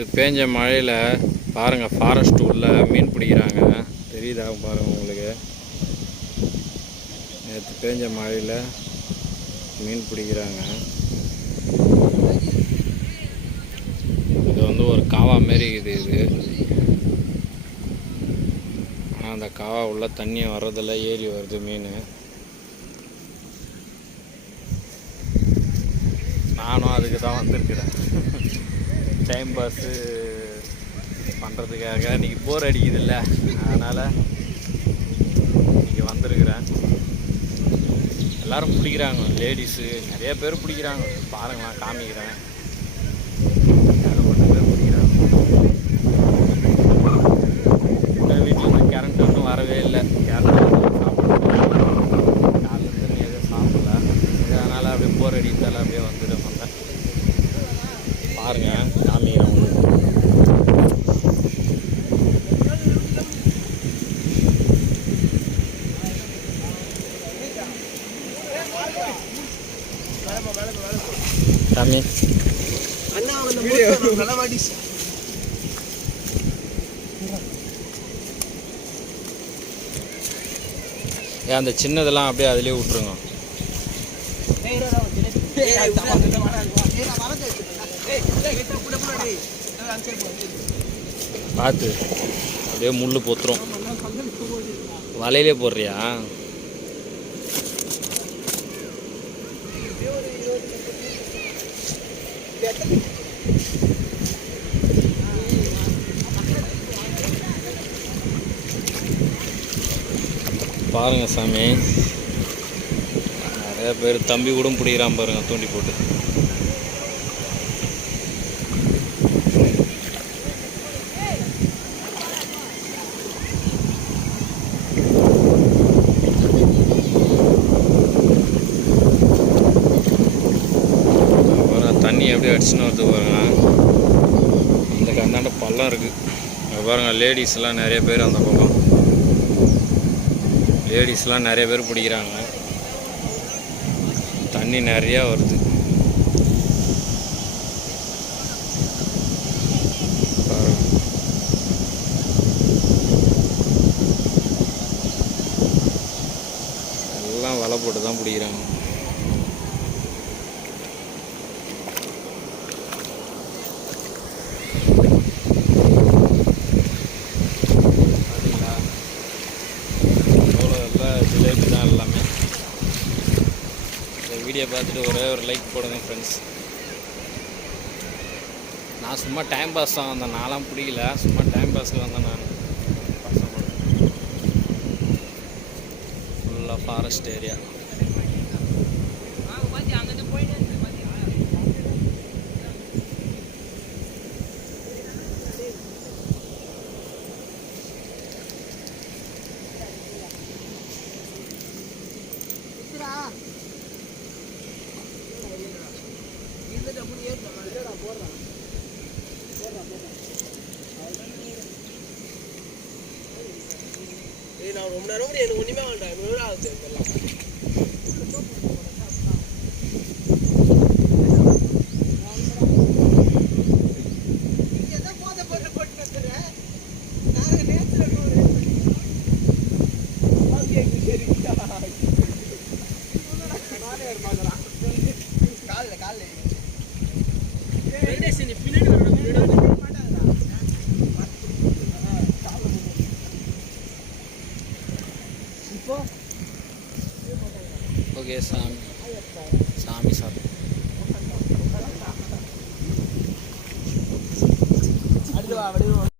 நேற்று பேஞ்ச மழையில் பாருங்கள் ஃபாரஸ்ட் உள்ள மீன் பிடிக்கிறாங்க. தெரியுதா பாருங்கள் உங்களுக்கு. நேற்று பேஞ்ச மழையில் மீன் பிடிக்கிறாங்க. இது வந்து ஒரு காவா மாரி இருக்குது இது. ஆனால் அந்த காவா உள்ள தண்ணி வர்றதில்ல, ஏறி வருது மீன். நானும் அதுக்கு தான் வந்திருக்கிறேன். டைம் பாஸு பண்ணுறதுக்காக. இன்றைக்கி போர் அடிக்குதில்ல, அதனால் இன்றைக்கி வந்திருக்கிறேன். எல்லோரும் பிடிக்கிறாங்க, லேடிஸு நிறைய பேர் பிடிக்கிறாங்க. பாருங்களா, காமிக்கிறேன். ஏகப்பட்ட பேர் பிடிக்கிறாங்க. எங்கள் வீட்டில் இந்த கரண்ட் ஒன்றும் வரவே இல்லை. கரண்ட் சாப்பிடணும், காலையிலேருந்து எதுவும் சாப்பிடல. அதனால் அப்படியே போர் அடித்தால அப்படியே வந்துடும். வந்தேன் பாருங்கள், காமிக்கிறேன் உங்களுக்கு. சாமி அந்த சின்னதெல்லாம் அப்படியே அதிலே விட்டுருங்க. பார்த்து அப்படியே முள் பொத்துரும். வலையிலே போடுறியா? பாருங்க சாமி, நிறைய பேர் தம்பி கூட பிடிக்கிறான் பாருங்க, தூண்டி போட்டு. தண்ணி எப்படி அடிச்சுன்னு வருது பாருங்க. இந்த அந்தாண்ட பள்ளம் இருக்குது. அங்கே பாருங்கள், லேடிஸ்லாம் நிறைய பேர் அந்த பக்கம். லேடிஸ்லாம் நிறைய பேர் பிடிக்கிறாங்க. தண்ணி நிறையா வருது. எல்லாம் வலை போட்டு தான் பிடிக்கிறாங்க. ஜிலேபி தான் எல்லாமே. இந்த வீடியோ பார்த்துட்டு ஒரே ஒரு லைக் போடுங்க ஃப்ரெண்ட்ஸ். நான் சும்மா டைம் பாஸ் தான் வந்தேன், நான்லாம் பிடிக்கல, சும்மா டைம் பாஸ்க்கு வந்தேன் நான். பசங்களோட ஃபுல்லாக ஃபாரஸ்ட் ஏரியா. நான் ரொம்ப நேரம் எனக்கு ஒன்றுமே வேண்டாம். ஆகுது ஓகே சாமி, சாமி சார். அடுத்து வா.